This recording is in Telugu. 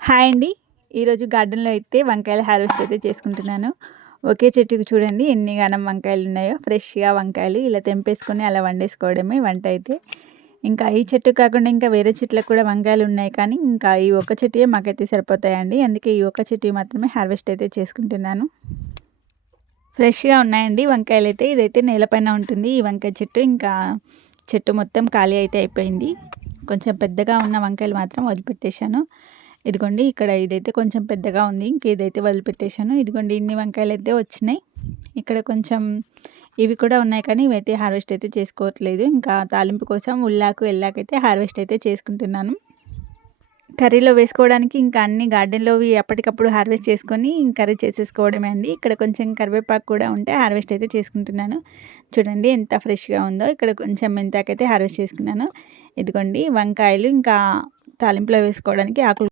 హాయ్ అండి. ఈరోజు గార్డెన్లో అయితే వంకాయల హార్వెస్ట్ అయితే చేసుకుంటున్నాను. ఒకే చెట్టుకు చూడండి ఎన్ని గానం వంకాయలు ఉన్నాయో. ఫ్రెష్గా వంకాయలు ఇలా తెంపేసుకొని అలా వండేసుకోవడమే వంట అయితే. ఇంకా ఈ చెట్టు కాకుండా ఇంకా వేరే చెట్లకు కూడా వంకాయలు ఉన్నాయి కానీ ఇంకా ఈ ఒక్క చెట్టు మాకైతే సరిపోతాయండి. అందుకే ఈ ఒక్క చెట్టు మాత్రమే హార్వెస్ట్ అయితే చేసుకుంటున్నాను. ఫ్రెష్గా ఉన్నాయండి వంకాయలు అయితే. ఇదైతే నేలపైన ఉంటుంది. ఈ వంకాయ చెట్టు ఇంకా చెట్టు మొత్తం ఖాళీ అయితే అయిపోయింది. కొంచెం పెద్దగా ఉన్న వంకాయలు మాత్రం వదిలిపెట్టేశాను. ఇదిగోండి ఇక్కడ ఇదైతే కొంచెం పెద్దగా ఉంది. ఇంక ఇదైతే వదిలిపెట్టేశాను. ఇదిగోండి ఇన్ని వంకాయలు అయితే వచ్చినాయి. ఇక్కడ కొంచెం ఇవి కూడా ఉన్నాయి కానీ ఇవైతే హార్వెస్ట్ అయితే చేసుకోవట్లేదు. ఇంకా తాలింపు కోసం ఉల్లాకు ఎల్లాకైతే హార్వెస్ట్ అయితే చేసుకుంటున్నాను. కర్రీలో వేసుకోవడానికి ఇంకా అన్ని గార్డెన్లోవి ఎప్పటికప్పుడు హార్వెస్ట్ చేసుకొని కర్రీ చేసేసుకోవడమే అండి. ఇక్కడ కొంచెం కరివేపాకు కూడా ఉంటే హార్వెస్ట్ అయితే చేసుకుంటున్నాను. చూడండి ఎంత ఫ్రెష్గా ఉందో. ఇక్కడ కొంచెం మెంతాకైతే హార్వెస్ట్ చేసుకున్నాను. ఇదిగోండి వంకాయలు ఇంకా తాలింపులో వేసుకోవడానికి ఆకులు